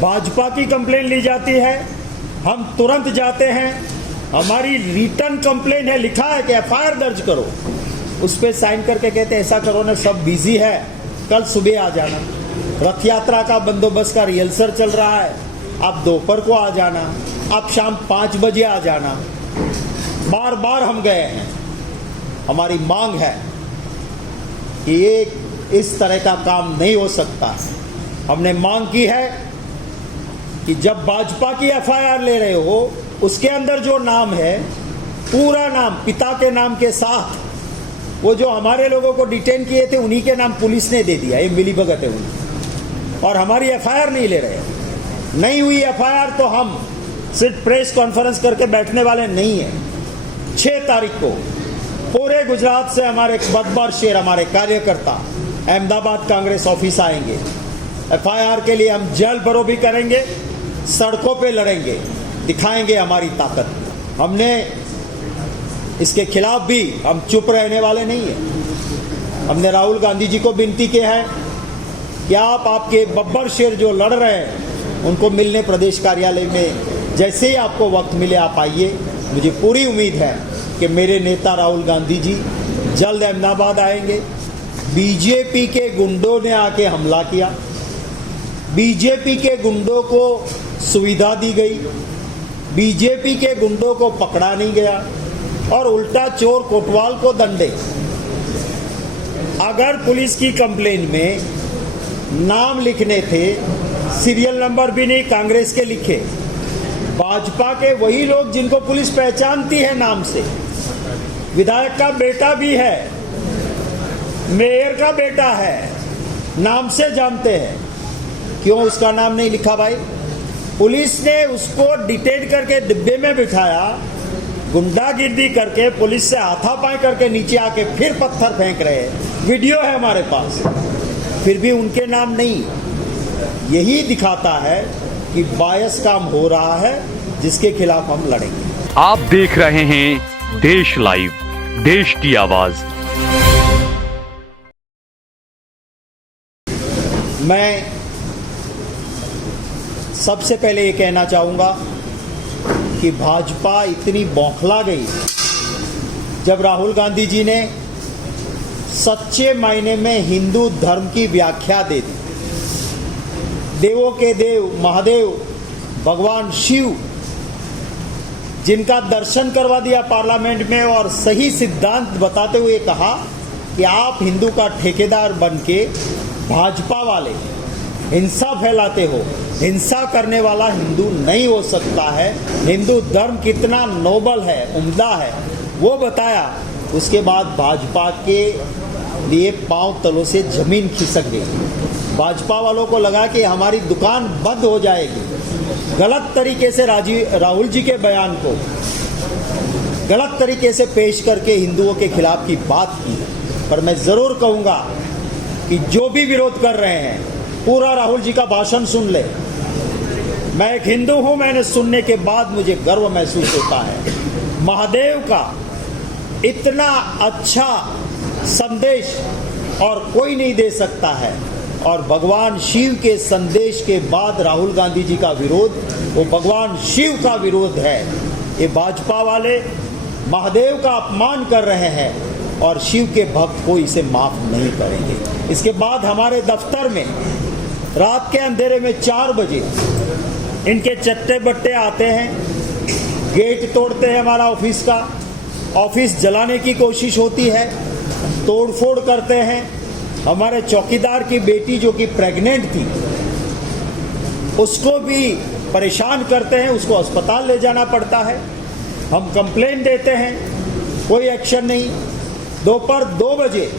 भाजपा की कंप्लेन ली जाती है, हम तुरंत जाते हैं। हमारी रिटर्न कंप्लेन है, लिखा है कि एफआईआर दर्ज करो, उस पर साइन करके कहते हैं ऐसा करो ना, सब बिजी है, कल सुबह आ जाना। रथ यात्रा का बंदोबस्त का रिहर्सल चल रहा है, आप दोपहर को आ जाना, आप शाम 5 बजे आ जाना। बार बार हम गए हैं। हमारी मांग है कि ये इस तरह का काम नहीं हो सकता। हमने मांग की है कि जब भाजपा की एफआईआर ले रहे हो, उसके अंदर जो नाम है, पूरा नाम पिता के नाम के साथ, वो जो हमारे लोगों को डिटेन किए थे उन्हीं के नाम पुलिस ने दे दिया। ये मिलीभगत है उनकी, और हमारी एफआईआर नहीं ले रहे। नहीं हुई एफआईआर तो हम सिर्फ प्रेस कॉन्फ्रेंस करके बैठने वाले नहीं है। 6 तारीख को पूरे गुजरात से हमारे बदबर शेर, हमारे कार्यकर्ता अहमदाबाद कांग्रेस ऑफिस आएंगे। एफआईआर के लिए हम जेल भरो भी करेंगे, सड़कों पे लड़ेंगे, दिखाएंगे हमारी ताकत। हमने इसके खिलाफ भी हम चुप रहने वाले नहीं है। हमने राहुल गांधी जी को विनती किया है कि आप आपके बब्बर शेर जो लड़ रहे हैं उनको मिलने प्रदेश कार्यालय में जैसे ही आपको वक्त मिले आप आइए। मुझे पूरी उम्मीद है कि मेरे नेता राहुल गांधी जी जल्द अहमदाबाद आएंगे। बीजेपी के गुंडों ने आके हमला किया, बीजेपी के गुंडों को सुविधा दी गई, बीजेपी के गुंडों को पकड़ा नहीं गया और उल्टा चोर कोतवाल को दंडे। अगर पुलिस की कंप्लेन में नाम लिखने थे, सीरियल नंबर भी नहीं कांग्रेस के लिखे, भाजपा के वही लोग जिनको पुलिस पहचानती है नाम से, विधायक का बेटा भी है, मेयर का बेटा है, नाम से जानते हैं, क्यों उसका नाम नहीं लिखा भाई? पुलिस ने उसको डिटेन करके डिब्बे में बिठाया, गुंडागिर्दी करके पुलिस से हाथापाई करके नीचे आके फिर पत्थर फेंक रहे हैं। वीडियो है हमारे पास, फिर भी उनके नाम नहीं। यही दिखाता है कि बायस काम हो रहा है, जिसके खिलाफ हम लड़ेंगे। आप देख रहे हैं देश लाइव, देश की आवाज। मैं सबसे पहले ये कहना चाहूंगा कि भाजपा इतनी बौखला गई जब राहुल गांधी जी ने सच्चे मायने में हिंदू धर्म की व्याख्या दे दी। देवों के देव महादेव भगवान शिव, जिनका दर्शन करवा दिया पार्लियामेंट में और सही सिद्धांत बताते हुए कहा कि आप हिंदू का ठेकेदार बनके भाजपा वाले हिंसा फैलाते हो, हिंसा करने वाला हिंदू नहीं हो सकता है। हिंदू धर्म कितना नोबल है, उम्दा है, वो बताया। उसके बाद भाजपा के लिए पांव तलों से जमीन खिसक गई। भाजपा वालों को लगा कि हमारी दुकान बंद हो जाएगी। गलत तरीके से राहुल जी के बयान को गलत तरीके से पेश करके हिंदुओं के खिलाफ की बात की। पर मैं जरूर कहूंगा कि जो भी विरोध कर रहे हैं, पूरा राहुल जी का भाषण सुन ले। मैं एक हिंदू हूं, मैंने सुनने के बाद मुझे गर्व महसूस होता है। महादेव का इतना अच्छा संदेश और कोई नहीं दे सकता है, और भगवान शिव के संदेश के बाद राहुल गांधी जी का विरोध, वो भगवान शिव का विरोध है। ये भाजपा वाले महादेव का अपमान कर रहे हैं और शिव के भक्त को इसे माफ नहीं करेंगे। इसके बाद हमारे दफ्तर में रात के अंधेरे में 4 बजे इनके चट्टे बट्टे आते हैं, गेट तोड़ते हैं हमारा ऑफिस का, ऑफिस जलाने की कोशिश होती है, तोड़फोड़ करते हैं। हमारे चौकीदार की बेटी जो कि प्रेग्नेंट थी, उसको भी परेशान करते हैं, उसको अस्पताल ले जाना पड़ता है। हम कंप्लेंट देते हैं, कोई एक्शन नहीं। दोपहर 2 बजे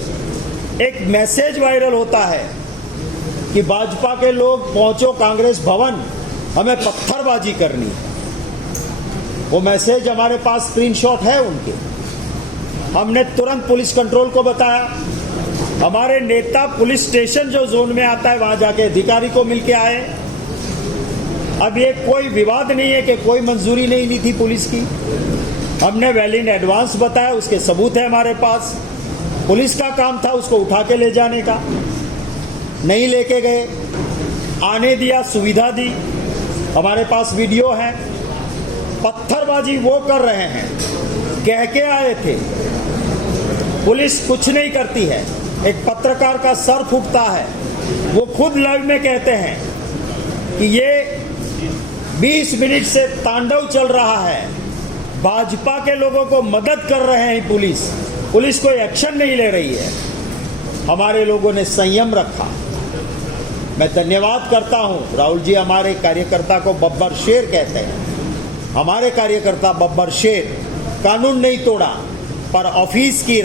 एक मैसेज वायरल होता है कि भाजपा के लोग पहुंचो कांग्रेस भवन, हमें पत्थरबाजी करनी है। वो मैसेज हमारे पास स्क्रीनशॉट है उनके। हमने तुरंत पुलिस कंट्रोल को बताया। हमारे नेता पुलिस स्टेशन जो जोन में आता है वहां जाके अधिकारी को मिलके आए। अब ये कोई विवाद नहीं है कि कोई मंजूरी नहीं ली थी पुलिस की। हमने वेल इन एडवांस बताया, उसके सबूत है हमारे पास। पुलिस का काम था उसको उठा के ले जाने का, नहीं लेके गए। आने दिया, सुविधा दी, हमारे पास वीडियो है। पत्थरबाजी वो कर रहे हैं, कह के आए थे पुलिस कुछ नहीं करती है, एक पत्रकार का सर फूटता है, वो खुद लाइव में कहते हैं कि ये 20 मिनट से तांडव चल रहा है, भाजपा के लोगों को मदद कर रहे हैं पुलिस कोई एक्शन नहीं ले रही है। हमारे लोगों ने संयम रखा। मैं धन्यवाद करता हूं, राहुल जी हमारे कार्यकर्ता को बब्बर शेर कहते हैं। हमारे कार्यकर्ता बब्बर शेर कानून नहीं तोड़ा, पर ऑफिस की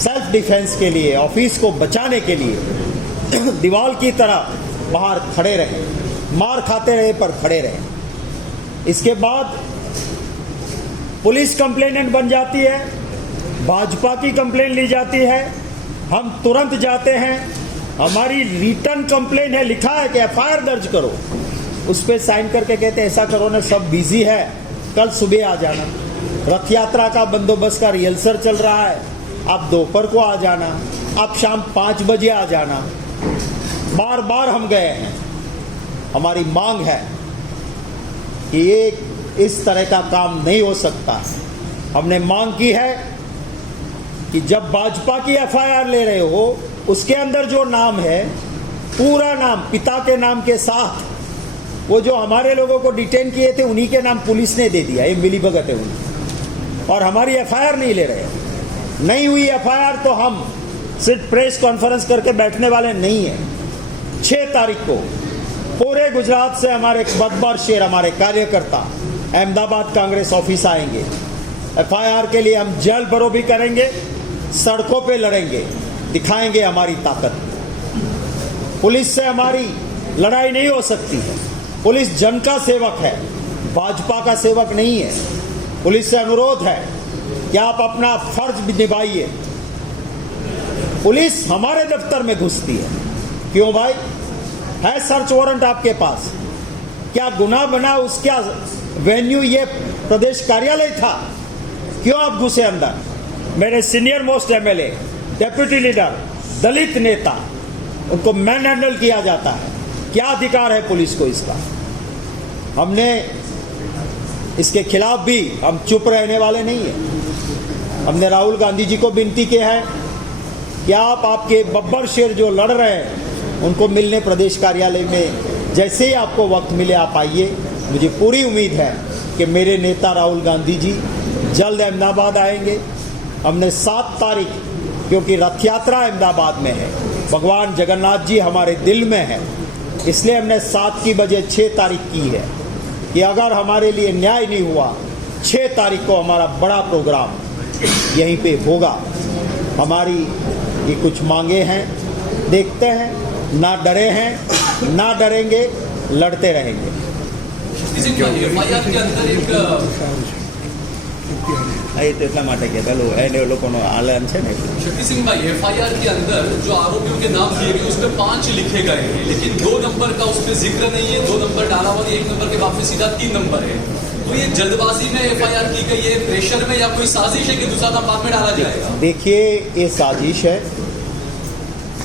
सेल्फ डिफेंस के लिए, ऑफिस को बचाने के लिए दीवार की तरह बाहर खड़े रहे, मार खाते रहे पर खड़े रहे। इसके बाद पुलिस कंप्लेनेंट बन जाती है, भाजपा की कंप्लेन ली जाती है, हम तुरंत जाते हैं, हमारी रिटर्न कंप्लेन है, लिखा है कि एफआईआर दर्ज करो, उस पर साइन करके कहते हैं ऐसा करो ना, सब बिजी है, कल सुबह आ जाना। रथ यात्रा का बंदोबस्त का रिहर्सल चल रहा है, आप दोपहर को आ जाना, आप शाम 5 बजे आ जाना। बार बार हम गए हैं, हमारी मांग है कि ये इस तरह का काम नहीं हो सकता। हमने मांग की है कि जब भाजपा की एफआईआर ले रहे हो, उसके अंदर जो नाम है, पूरा नाम पिता के नाम के साथ, वो जो हमारे लोगों को डिटेन किए थे उन्हीं के नाम पुलिस ने दे दिया, ये मिलीभगत है उनकी, और हमारी एफआईआर नहीं ले रहे। नहीं हुई एफआईआर तो हम सिर्फ प्रेस कॉन्फ्रेंस करके बैठने वाले नहीं है। 6 तारीख को पूरे गुजरात से हमारे बब्बर शेर, हमारे कार्यकर्ता अहमदाबाद कांग्रेस ऑफिस आएंगे। एफआईआर के लिए हम जेल भरो भी करेंगे, सड़कों पे लड़ेंगे, दिखाएंगे हमारी ताकत। पुलिस से हमारी लड़ाई नहीं हो सकती है। पुलिस जन का सेवक है, भाजपा का सेवक नहीं है। पुलिस से अनुरोध है कि आप अपना फर्ज निभाइए। पुलिस हमारे दफ्तर में घुसती है, क्यों भाई? है सर्च वारंट आपके पास, क्या गुनाह बना? उसका वेन्यू ये प्रदेश कार्यालय था, क्यों आप घुसे अंदर? मेरे senior most MLA, deputy leader, दलित नेता, उनको मैन हैंडल किया जाता है। क्या अधिकार है पुलिस को इसका? हमने इसके खिलाफ भी हम चुप रहने वाले नहीं है। हमने राहुल गांधी जी को विनती की है कि आप आपके बब्बर शेर जो लड़ रहे हैं उनको मिलने प्रदेश कार्यालय में जैसे ही आपको वक्त मिले आप आइए। मुझे पूरी उम्मीद है कि मेरे नेता राहुल गांधी जी जल्द अहमदाबाद आएंगे। हमने 7 तारीख, क्योंकि रथ यात्रा अहमदाबाद में है, भगवान जगन्नाथ जी हमारे दिल में है, इसलिए हमने 7 की बजाय 6 तारीख की है कि अगर हमारे लिए न्याय नहीं हुआ, 6 तारीख को हमारा बड़ा प्रोग्राम यहीं पे होगा। हमारी ये कुछ मांगे हैं, देखते हैं, ना डरे हैं, ना डरेंगे, लड़ते रहेंगे। એટલા માટે કે પેલું એને લોકોનો આલન છે ને। शक्ति सिंह भाई, एफआईआर के अंदर जो आरोपियों के नाम दिए गए उसमें 5 लिखे गए हैं, लेकिन 2 नंबर का उसमें जिक्र नहीं है। 2 नंबर डाला हुआ, 1 नंबर के बाद में सीधा 3 नंबर है। तो ये जल्दबाजी में एफआईआर की गई है, प्रेशर में, या कोई साजिश है कि दूसरा नाम बाद में डाला जाएगा? देखिए, ये साजिश है।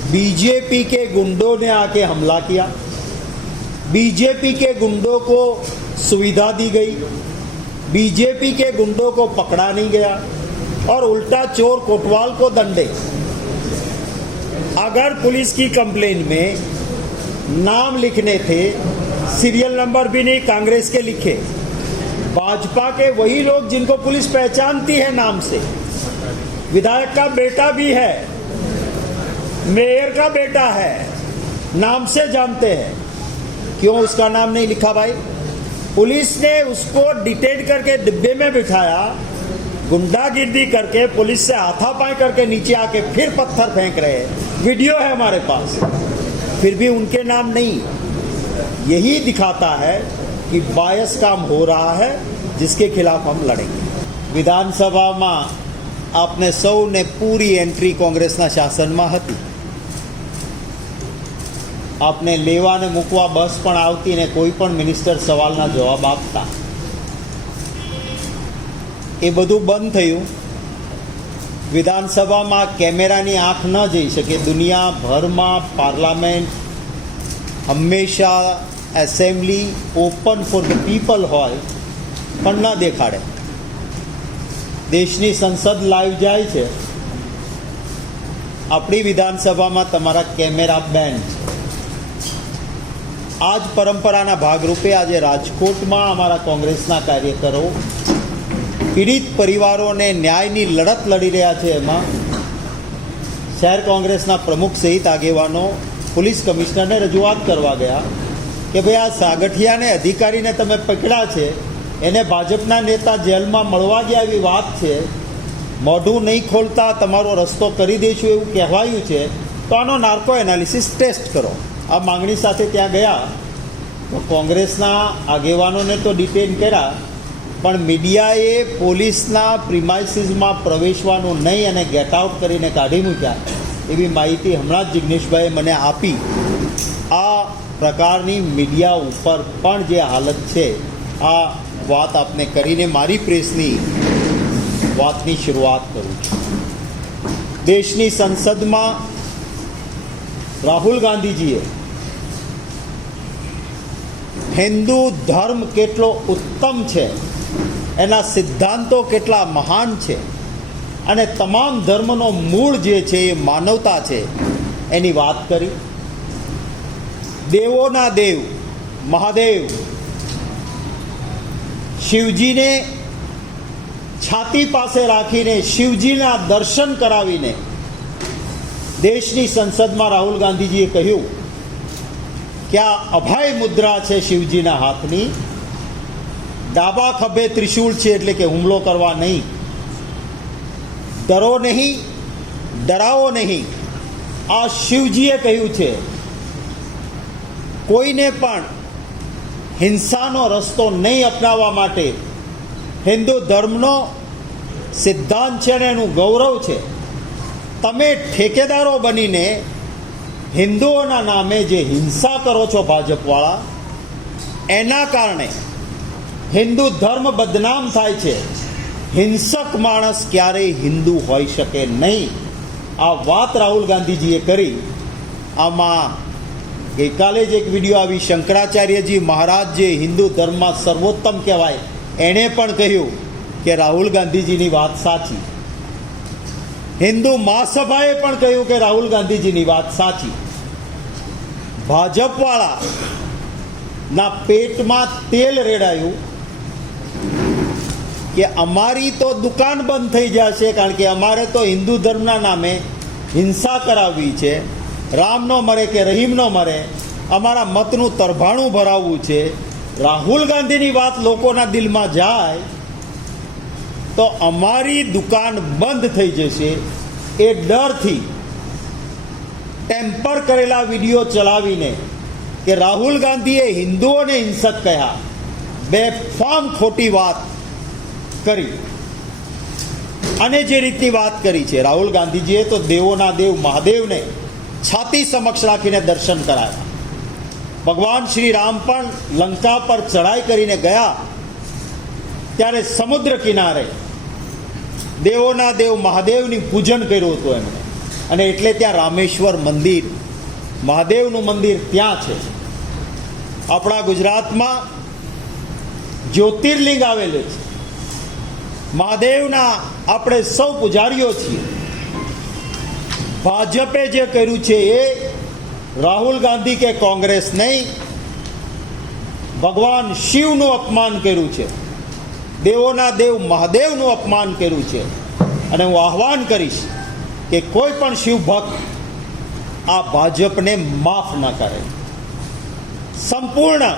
बीजेपी के गुंडों ने आके हमला किया, बीजेपी के गुंडों को सुविधा दी गई, बीजेपी के गुंडों को पकड़ा नहीं गया, और उल्टा चोर कोतवाल को दंडे। अगर पुलिस की कंप्लेन में नाम लिखने थे, सीरियल नंबर भी नहीं कांग्रेस के लिखे, भाजपा के वही लोग जिनको पुलिस पहचानती है नाम से, विधायक का बेटा भी है, मेयर का बेटा है, नाम से जानते हैं, क्यों उसका नाम नहीं लिखा भाई? पुलिस ने उसको डिटेन करके डिब्बे में बिठाया, गुंडागिर्दी करके पुलिस से हाथापाई करके नीचे आके फिर पत्थर फेंक रहे हैं। वीडियो है हमारे पास, फिर भी उनके नाम नहीं। यही दिखाता है कि बायस काम हो रहा है, जिसके खिलाफ हम लड़ेंगे। विधानसभा में आपने सौ ने पूरी एंट्री कांग्रेसना शासन में हती। आपने लेवा ने मूकवा बस पण आवती ने कोई पण मिनिस्टर सवालना जवाब आपता। ए बधुं बंद थयुं। विधानसभा में कैमरानी आँख न जई शके। दुनियाभर में पार्लामेंट હંમેશા assembly open for the people હોય પણ ન દેખાડે. દેશની સંસદ લાઈવ જાય છે, આપણી વિધાનસભામાં તમારા કેમેરા બેન છે. આ જ પરંપરાના ભાગરૂપે આજે રાજકોટમાં અમારા કોંગ્રેસના કાર્યકરો પીડિત પરિવારોને ન્યાયની લડત લડી રહ્યા છે. એમાં શહેર કોંગ્રેસના પ્રમુખ સહિત આગેવાનો પોલીસ કમિશનરને રજૂઆત કરવા ગયા કે ભાઈ આ સાગઠિયાને અધિકારીને તમે પકડ્યા છે, એને ભાજપના નેતા જેલમાં મળવા ગયા એવી વાત છે, મોઢું નહીં ખોલતા તમારો રસ્તો કરી દઈશું એવું કહેવાયું છે, તો આનો નાર્કો એનાલિસિસ ટેસ્ટ કરો. આ માંગણી સાથે ત્યાં ગયા તો કોંગ્રેસના આગેવાનોને તો ડિટેન કર્યા, પણ મીડિયાએ પોલીસના પ્રિમાઇસીસમાં પ્રવેશવાનું નહીં અને ગેટ આઉટ કરીને કાઢી મૂક્યા એવી માહિતી હમણાં જ જિગ્નેશભાઈએ મને આપી. આ પ્રકારની મીડિયા ઉપર પણ જે હાલત છે, આ વાત આપને કરીને મારી પ્રેસની વાતની શરૂઆત કરું છું. દેશની સંસદમાં રાહુલ ગાંધીજીએ હિન્દુ ધર્મ કેટલો ઉત્તમ છે, એના સિદ્ધાંતો કેટલા મહાન છે અને તમામ ધર્મનો મૂળ જે છે એ માનવતા છે એની વાત કરી. દેવોના દેવ મહાદેવ શિવજીને છાતી પાસે રાખીને શિવજીના દર્શન કરાવીને દેશની સંસદમાં રાહુલ ગાંધીજીએ કહ્યું કે આ અભય મુદ્રા છે શિવજીના હાથની, ડાબા ખભે ત્રિશૂળ છે એટલે કે હુમલો કરવા નહીં, ડરો નહીં, ડરાવો નહીં. આ શિવજીએ કહ્યું છે. કોઈને પણ હિંસાનો રસ્તો નહીં અપનાવવા માટે હિન્દુ ધર્મનો સિદ્ધાંત છે અને એનું ગૌરવ છે. તમે ઠેકેદારો બનીને હિન્દુઓના નામે જે હિંસા કરો છો ભાજપવાળા, એના કારણે હિન્દુ ધર્મ બદનામ થાય છે. હિંસક માણસ ક્યારેય હિન્દુ હોઈ શકે નહીં. આ વાત રાહુલ ગાંધીજીએ કરી. આમાં ગઈકાલે જ એક વિડીયો આવી, શંકરાચાર્યજી મહારાજ જે હિન્દુ ધર્મમાં સર્વોત્તમ કહેવાય, એણે પણ કહ્યું કે રાહુલ ગાંધીજીની વાત સાચી. હિન્દુ મહાસભાએ પણ કહ્યું કે રાહુલ ગાંધીજીની વાત સાચી. ભાજપવાળા ના પેટમાં તેલ રેડાયું કે અમારી તો દુકાન બંધ થઈ જશે, કારણ કે અમારે તો હિન્દુ ધર્મના નામે હિંસા કરાવવી છે. રામ નો મરે કે રહીમ નો મરે, અમારા મતનું તરભાણું ભરાવવું છે. રાહુલ ગાંધીની વાત લોકોના દિલમાં જાય તો અમારી દુકાન બંધ થઈ જશે. એ ડરથી ટેમ્પર કરેલા વિડીયો ચલાવીને કે રાહુલ ગાંધીએ હિન્દુઓને હિંસક કહ્યા, બેફામ ખોટી વાત કરી. અને જે રીતની વાત કરી છે રાહુલ ગાંધીજીએ, તો દેવોના દેવ મહાદેવને છાતી સમક્ષ રાખીને દર્શન કરાયા. ભગવાન શ્રી રામ પણ લંકા પર ચઢાઈ કરીને ગયા ત્યારે સમુદ્ર કિનારે દેવોના દેવ મહાદેવની પૂજન કર્યું હતું એમણે, અને એટલે ત્યાં રામેશ્વર મંદિર, મહાદેવનું મંદિર ત્યાં છે. આપણા ગુજરાતમાં જ્યોતિર્લિંગ આવેલું છે. મહાદેવના આપણે સૌ પૂજારીઓ છીએ. ભાજપે જે કર્યું છે એ રાહુલ ગાંધી કે કોંગ્રેસ નહીં, ભગવાન શિવનું અપમાન કર્યું છે, દેવોના દેવ મહાદેવનું અપમાન કર્યું છે. અને હું આહ્વાન કરીશ કે કોઈ પણ શિવ ભક્ત આ ભાજપને માફ ન કરે. સંપૂર્ણ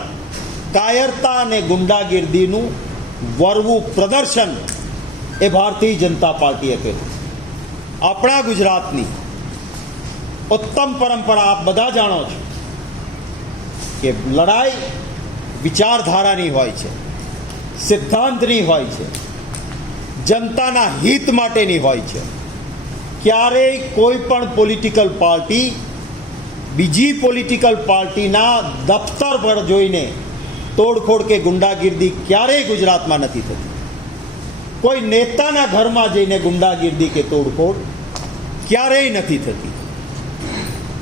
કાયરતા અને ગુંડાગીર્દીનું વરવું પ્રદર્શન એ ભારતીય જનતા પાર્ટીએ કર્યું. આપણા ગુજરાતની ઉત્તમ પરંપરા આપ બધા જાણો છો કે લડાઈ વિચારધારાની હોય છે, સિદ્ધાંતની હોય છે, જનતાના હિત માટેની હોય છે. ક્યારેય કોઈ પણ પોલિટિકલ પાર્ટી બીજી પોલિટિકલ પાર્ટીના દફતર પર જોઈને તોડફોડ કે ગુંડાગીર્દી ક્યારેય ગુજરાતમાં નથી થતી. કોઈ નેતાના ઘરમાં જઈને ગુંડાગીર્દી કે તોડફોડ ક્યારેય નથી થતી.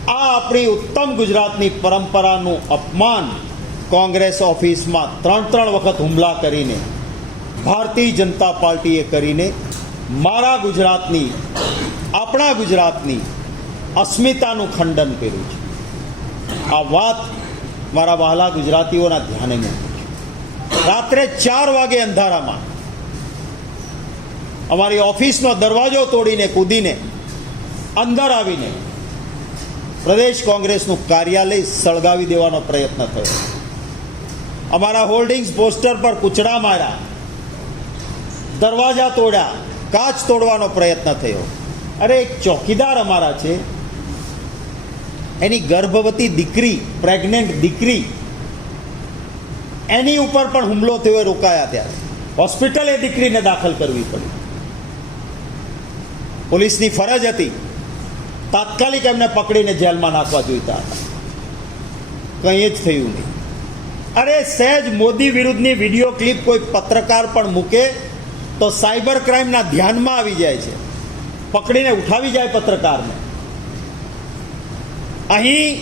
આ આપણી ઉત્તમ ગુજરાતની પરંપરાનું અપમાન કોંગ્રેસ ઓફિસમાં 3 વખત હુમલા કરીને ભારતીય જનતા પાર્ટીએ કરીને મારા ગુજરાતની, આપણા ગુજરાતની અસ્મિતાનું ખંડન કર્યું છે. આ વાત મારા વહાલા ગુજરાતીઓના ધ્યાને મૂકું છું. રાત્રે 4 વાગે અંધારામાં અમારી ઓફિસનો દરવાજો તોડીને કૂદીને અંદર આવીને પ્રદેશ કોંગ્રેસનું કાર્યાલય સળગાવી દેવાનો પ્રયત્ન થયો. અમારા હોર્ડિંગ્સ પોસ્ટર પર કૂચડા માર્યા, દરવાજા તોડ્યા, કાચ તોડવાનો પ્રયત્ન થયો. અરે એક ચોકીદાર અમારા છે, એની ગર્ભવતી દીકરી, પ્રેગ્નન્ટ દીકરી, એની ઉપર પણ હુમલો થયો, રોકાયા. ત્યારે હોસ્પિટલે દીકરીને દાખલ કરવી પડી. પોલીસની ફરજ હતી તાત્કાલિક એમને પકડીને જેલમાં નાખવા જોઈતા હતા. કંઈ જ થયું નહીં. અરે સહેજ મોદી વિરુદ્ધની વિડીયો ક્લિપ કોઈ પત્રકાર પણ મૂકે તો સાયબર ક્રાઇમના ધ્યાનમાં આવી જાય છે, પકડીને ઉઠાવી જાય પત્રકારને. અહીં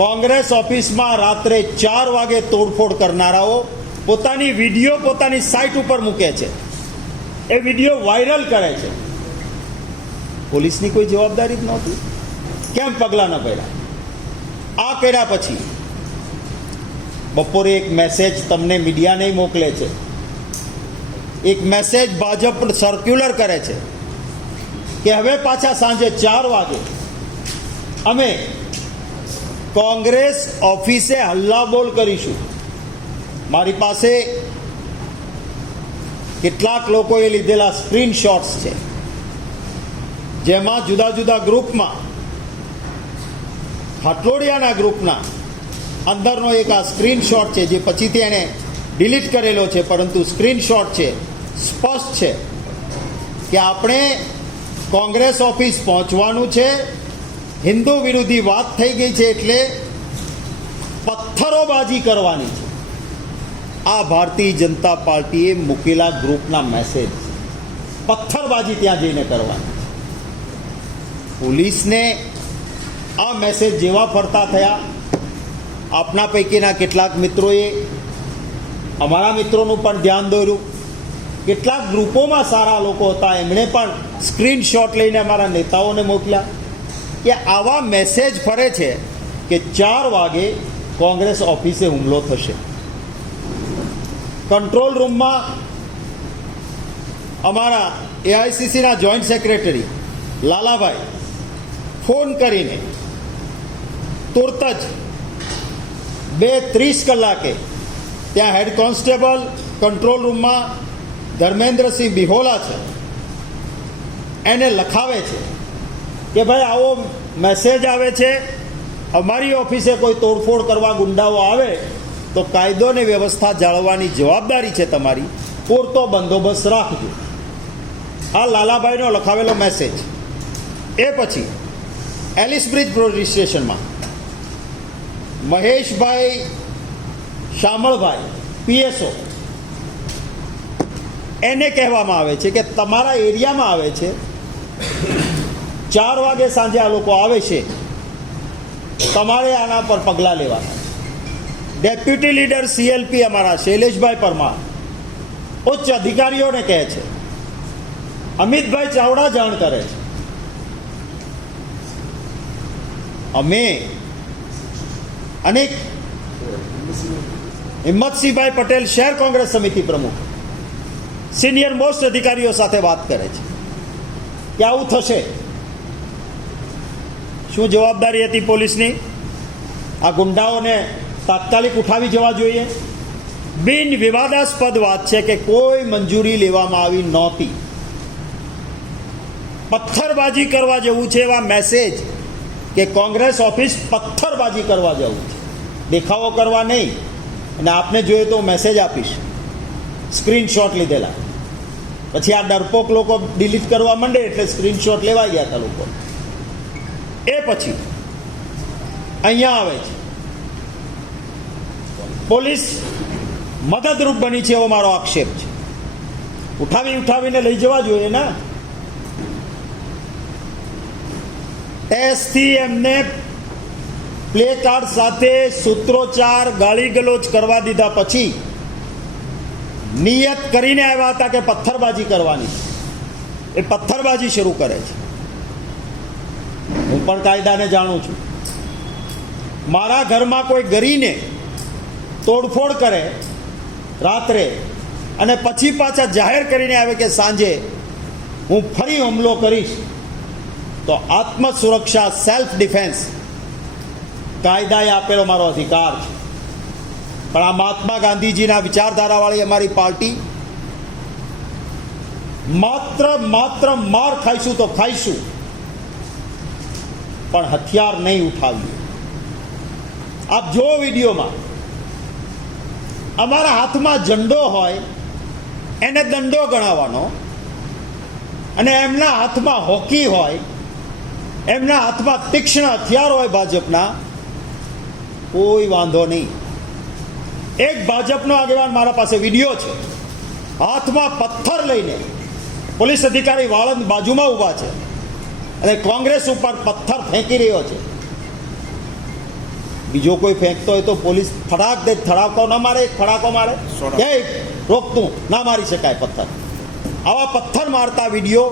કોંગ્રેસ ઓફિસમાં રાત્રે 4 વાગે તોડફોડ કરનારાઓ પોતાની વિડીયો પોતાની સાઇટ ઉપર મૂકે છે, એ વિડીયો વાયરલ કરે છે. પોલીસની કોઈ જવાબદારી જ નહોતી. કેમ પગલાં ન કર્યા? આ કર્યા પછી બપોરે એક મેસેજ તમને મીડિયાને મોકલે છે, એક મેસેજ ભાજપ સર્ક્યુલર કરે છે કે હવે પાછા સાંજે 4 વાગે અમે કોંગ્રેસ ઓફિસે હલ્લાબોલ કરીશું. મારી પાસે કેટલાક લોકોએ લીધેલા સ્ક્રીનશોટ્સ છે, જેમાં જુદા જુદા ગ્રુપમાં, હાટલોડિયાના ગ્રુપના અંદરનો એક આ સ્ક્રીનશોટ છે, જે પછીથી એણે ડિલીટ કરેલો છે, પરંતુ સ્ક્રીનશોટ છે, સ્પષ્ટ છે કે આપણે કોંગ્રેસ ઓફિસ પહોંચવાનું છે, હિન્દુ વિરોધી વાત થઈ ગઈ છે એટલે પથ્થરોબાજી કરવાની છે. આ ભારતીય જનતા પાર્ટીએ મૂકેલા ગ્રુપના મેસેજ, પથ્થરબાજી ત્યાં જઈને કરવાની. પોલીસને આ મેસેજ જેવા ફરતા થયા, આપના પૈકીના કેટલાક મિત્રોએ અમારા મિત્રોનું પણ ધ્યાન દોર્યું. કેટલાક ગ્રુપોમાં સારા લોકો હતા, એમણે પણ સ્ક્રીનશોટ લઈને અમારા નેતાઓને મોકલ્યા કે આવા મેસેજ ફરે છે કે 4 વાગે કોંગ્રેસ ઓફિસે હુમલો થશે. કંટ્રોલ રૂમમાં અમારા એઆઈસીસીના જોઈન્ટ સેક્રેટરી લાલાભાઈ ફોન કરીને તુરત જ 2:30 કલાકે ત્યાં હેડ કોન્સ્ટેબલ કંટ્રોલ રૂમમાં ધર્મેન્દ્રસિંહ બિહોલા છે, એને લખાવે છે કે ભાઈ આવો મેસેજ આવે છે, અમારી ઓફિસે કોઈ તોડફોડ કરવા ગુંડાઓ આવે તો કાયદો અને વ્યવસ્થા જાળવવાની જવાબદારી છે તમારી, પૂરતો બંદોબસ્ત રાખજો. આ લાલાભાઈનો લખાવેલો મેસેજ. એ પછી એલિસ બ્રિજ પોલીસ સ્ટેશનમાં મહેશભાઈ શામળભાઈ પીએસઓ, એને કહેવામાં આવે છે કે તમારા એરિયામાં આવે છે, 4 વાગે સાંજે આ લોકો આવે છે, તમારે આના પર પગલાં લેવાના. ડેપ્યુટી લીડર સીએલપી અમારા શૈલેષભાઈ પરમાર ઉચ્ચ અધિકારીઓને કહે છે, અમિતભાઈ ચાવડા જાણ કરે છે. અમે અનેક હિંમતસિંહભાઈ પટેલ શહેર કોંગ્રેસ સમિતિ પ્રમુખ સિનિયર મોસ્ટ અધિકારીઓ સાથે વાત કરે છે કે આવું થશે. શું જવાબદારી હતી પોલીસની? આ ગુંડાઓને તાત્કાલિક ઉઠાવી જવા જોઈએ. બિન વિવાદાસ્પદ વાત છે કે કોઈ મંજૂરી લેવામાં આવી નહોતી. પથ્થરબાજી કરવા જેવું છે એવા મેસેજ કે કોંગ્રેસ ઓફિસ પથ્થરબાજી કરવા જવું છે, દેખાવો કરવા નહીં. અને આપને જોઈએ તો મેસેજ આપીશ, સ્ક્રીનશોટ લીધેલા. પછી આ ડરપોક લોકો ડિલીટ કરવા માંડે એટલે સ્ક્રીનશોટ લેવાઈ ગયા હતા લોકો. એ પછી અહીંયા આવે છે, પોલીસ મદદરૂપ બની છે એવો મારો આક્ષેપ છે. ઉઠાવીને લઈ જવા જોઈએ ને. ટેસ્ટથી એમને પ્લે કાર્ડ સાથે સૂત્રોચ્ચાર ગાળી ગલોચ કરવા દીધા પછી નિયત કરીને આવ્યા હતા કે પથ્થરબાજી કરવાની, એ પથ્થરબાજી શરૂ કરે છે. હું પણ કાયદાને જાણું છું. મારા ઘરમાં કોઈ ગરીને તોડફોડ કરે રાત્રે અને પછી પાછા જાહેર કરીને આવે કે સાંજે હું ફરી હુમલો કરીશ, તો આત્મ સુરક્ષા, સેલ્ફ ડિફેન્સ કાયદાએ આપેલો મારો અધિકાર છે. પણ આ મહાત્મા ગાંધીજીના વિચારધારાવાળી અમારી પાર્ટી માત્ર માર ખાઈશું તો ખાઈશું, પણ હથિયાર નહીં ઉઠાવીએ. આપ જો વિડીયોમાં અમારા હાથમાં ઝંડો હોય એને દંડો ગણાવવાનો, અને એમના હાથમાં હોકી હોય, એમના હાથમાં તીક્ષ્ણ હથિયાર હોય ભાજપના, કોઈ વાંધો નહીં. એક ભાજપનો આગેવાન મારા પાસે વિડીયો છે, હાથમાં પથ્થર લઈને પોલીસ અધિકારી વાળંદ બાજુમાં ઊભા છે અને કોંગ્રેસ ઉપર પથ્થર ફેંકી રહ્યો છે. બીજો કોઈ ફેંકતો હોય તો પોલીસ ફટાક દે, થડાકો ના મારે, ફટાકો મારે, કે રોકતું ના મારી શકાય પથ્થર. આવા પથ્થર મારતા વિડીયો,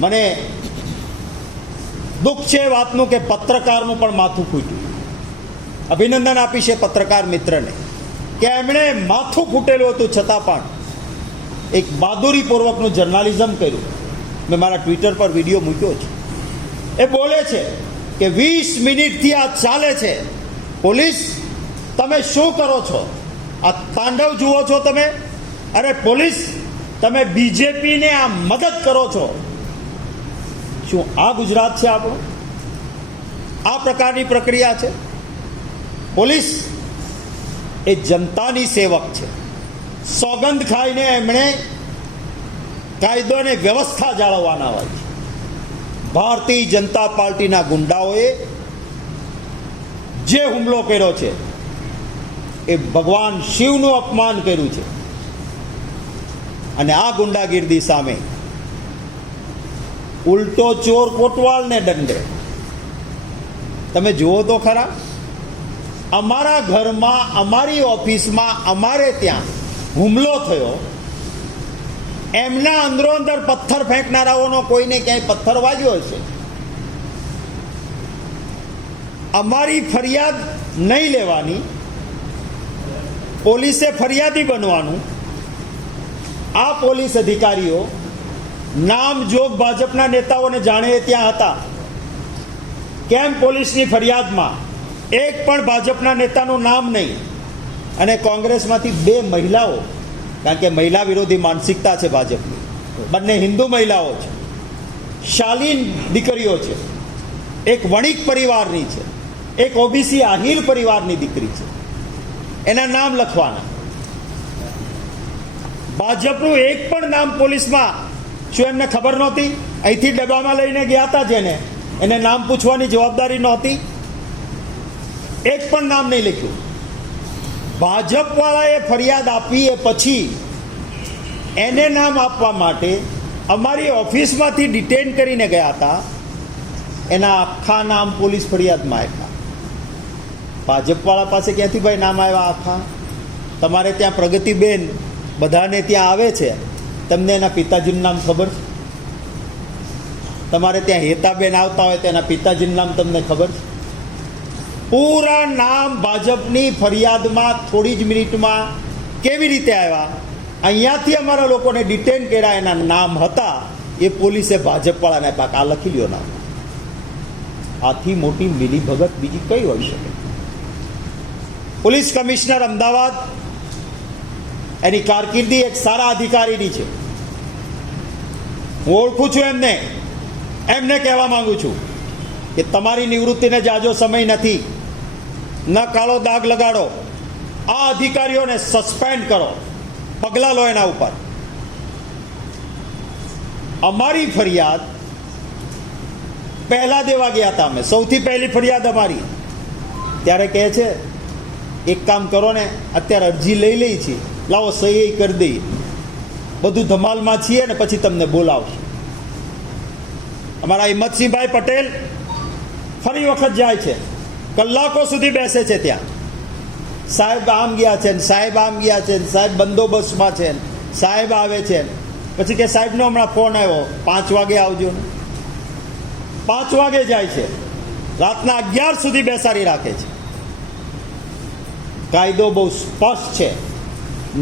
મને દુઃખ છે વાતનું કે પત્રકારનું પણ માથું ફૂટ્યું. અભિનંદન આપીશ એ પત્રકાર મિત્રને કે એમણે માથું ફૂટેલું હતું છતાં પણ એક બહાદુરીપૂર્વકનું જર્નાલિઝમ કર્યું. મેં મારા ટ્વિટર પર વિડીયો મૂક્યો છે. એ બોલે છે કે 20 મિનિટથી આ ચાલે છે, પોલીસ તમે શું કરો છો? આ તાંડવ જુઓ છો તમે? અરે પોલીસ, તમે બીજેપીને આ મદદ કરો છો. શું આ ગુજરાત છે આપણું? આ પ્રકારની પ્રક્રિયા છે? પોલીસ એ જનતાની સેવક છે. સોગંદ ખાઈને એમણે કાયદો અને વ્યવસ્થા જાળવવાના હોય છે. ભારતીય જનતા પાર્ટીના ગુંડાઓએ જે હુમલો કર્યો છે એ ભગવાન શિવનું અપમાન કર્યું છે. અને આ ગુંડાગીર્દી સામે ઉલટો ચોર કોટવાલને દંડે. તમે જુઓ તો ખરા, અમારા ઘરમાં, અમારી ઓફિસમાં, અમારે ત્યાં હુમલો થયો, એમના અંદરો અંદર પથ્થર ફેંકનારાઓનો કોઈને ક્યાંય પથ્થર વાગ્યો હશે, અમારી ફરિયાદ નહીં લેવાની, પોલીસે ફરિયાદી બનવાનું. આ પોલીસ અધિકારીઓ નામજોગ ભાજપના નેતાઓને જાણે ત્યાં હતા. કેમ પોલીસની ફરિયાદમાં એક પણ ભાજપના નેતાનું નામ નહીં? અને કોંગ્રેસમાંથી 2 મહિલાઓ, કારણ કે મહિલા વિરોધી માનસિકતા છે ભાજપની, બંને હિન્દુ મહિલાઓ છે, શાલીન દીકરીઓ છે, એક વણિક પરિવારની છે, એક ઓબીસી આહિર પરિવારની દીકરી છે, એના નામ લખવાના. ભાજપનું એક પણ નામ પોલીસમાં, શું એમને ખબર નહોતી? અહીંથી ડબ્બામાં લઈને ગયા હતા જેને, એને નામ પૂછવાની જવાબદારી નહોતી? એક પણ નામ નહીં લખ્યું. ભાજપવાળાએ ફરિયાદ આપી એ પછી એને નામ આપવા માટે અમારી ઓફિસમાંથી ડિટેન કરીને ગયા હતા. એના આખા નામ પોલીસ ફરિયાદમાં આપ્યા. ભાજપવાળા પાસે ક્યાંથી ભાઈ નામ આવ્યા આખા? તમારે ત્યાં પ્રગતિબેન બધાને ત્યાં આવે છે, તમને એના પિતાજીનું નામ ખબર છે? તમારે ત્યાં હેતાબેન આવતા હોય તો એના પિતાજીનું નામ તમને ખબર છે? પૂરા નામ ભાજપની ફરિયાદમાં થોડી જ મિનિટમાં કેવી રીતે આવ્યા? અહીંયાથી અમારા લોકોને ડિટેન કર્યા, એના નામ હતા, એ પોલીસે ભાજપવાળાને આપ્યા. આ લખી લ્યો નામ. આથી મોટી મિલીભગત બીજી કઈ હોઈ શકે? પોલીસ કમિશનર અમદાવાદ, એની કારકિર્દી એક સારા અધિકારીની છે. હું ઓળખું છું એમને કહેવા માંગુ છું કે તમારી નિવૃત્તિને જાજો સમય નથી, ન કાળો દાગ લગાડો. આ અધિકારીઓને સસ્પેન્ડ કરો, પગલાં લો એના ઉપર. અમારી ફરિયાદ પહેલા દેવા ગયા હતા અમે, સૌથી પહેલી ફરિયાદ અમારી. ત્યારે કહે છે એક કામ કરો ને, અત્યારે અરજી લઈ લઈ છીએ, લાવો સહી કરી દઈએ, બધું ધમાલમાં છીએ ને પછી તમને બોલાવશું. અમારા હિંમતસિંહભાઈ પટેલ ફરી વખત જાય છે, કલાકો સુધી બેસે છે ત્યાં. સાહેબ આમ ગયા છે ને સાહેબ આમ ગયા છે ને સાહેબ બંદોબસ્તમાં છે ને સાહેબ આવે છે. પછી કે સાહેબનો હમણાં ફોન આવ્યો, 5 વાગે આવજો. 5 વાગે જાય છે, રાતના 11 સુધી બેસાડી રાખે છે. કાયદો બહુ સ્પષ્ટ છે,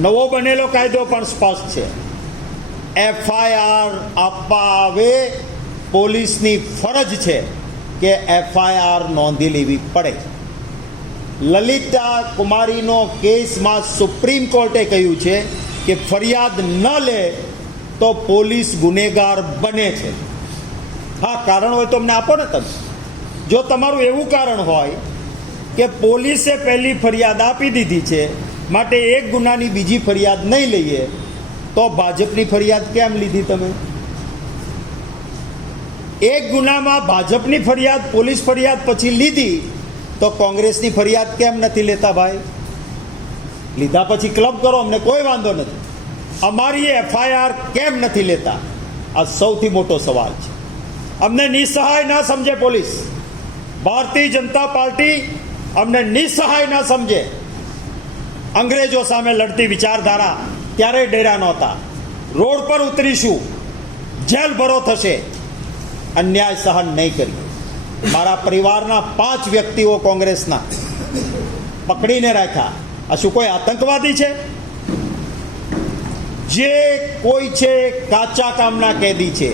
નવો બનેલો કાયદો પણ સ્પષ્ટ છે. FIR આપવા આવે, પોલીસની ફરજ છે કે FIR નોંધી લેવી પડે. લલિતા કુમારીનો કેસમાં સુપ્રીમ કોર્ટે કહ્યું છે કે ફરિયાદ ન લે તો પોલીસ ગુનેગાર બને છે. હા, કારણ હોય તો અમને આપો ને તમે. જો તમારું એવું કારણ હોય કે પોલીસે પહેલી ફરિયાદ આપી દીધી છે માટે એક ગુનાની બીજી ફરિયાદ નહીં લઈએ, તો ભાજપની ફરિયાદ કેમ લીધી તમે? એક ગુનામાં ભાજપની ફરિયાદ, પોલીસ ફરિયાદ પછી લીધી, તો કોંગ્રેસની ફરિયાદ કેમ નથી લેતા ભાઈ? લીધા પછી ક્લબ કરો, અમને કોઈ વાંધો નથી. અમારી FIR કેમ નથી લેતા? આ સૌથી મોટો સવાલ છે. અમને નિસહાય ના સમજે પોલીસ. ભારતીય જનતા પાર્ટી અમને નિસહાય ના સમજે. અંગ્રેજો સામે લડતી વિચારધારા ત્યારે ડેરા નહોતા. રોડ પર ઉતરીશું, જેલ ભરો થશે, અન્યાય સહન નહીં કરીએ. મારા પરિવારના 5 વ્યક્તિઓ કોંગ્રેસના પકડીને રાખ્યા. આ શું કોઈ આતંકવાદી છે? જે કોઈ છે કાચા કામના કેદી છે,